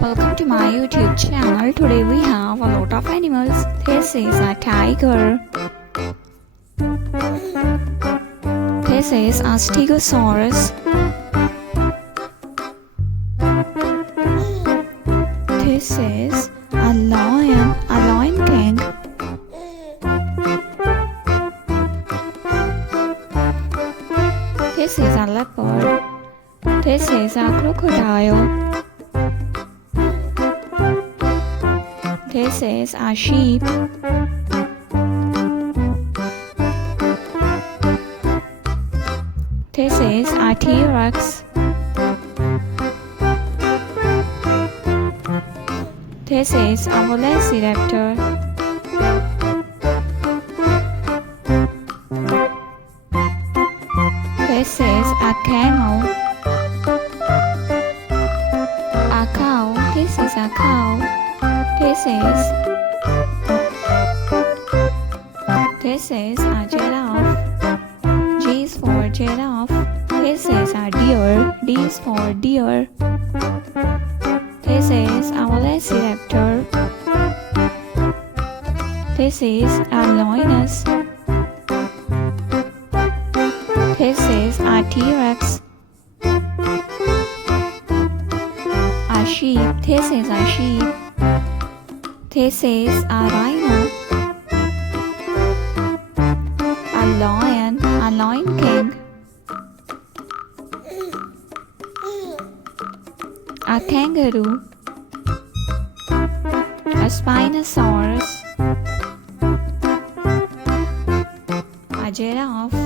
Welcome to my YouTube channel. Today we have a lot of animals. This is a tiger. This is a stegosaurus. This is a lion king. This is a leopard. This is a crocodile. This is a sheep. This is a T-Rex. This is a velociraptor. This is a camel. A cow. This is a cow. This is a giraffe. G is for giraffe. This is a deer. D is for deer. This is a velociraptor. This is a lioness. This is a T-Rex. A sheep. This is a sheep. This is a rhino. A lion king. A kangaroo. A spinosaurus. A giraffe.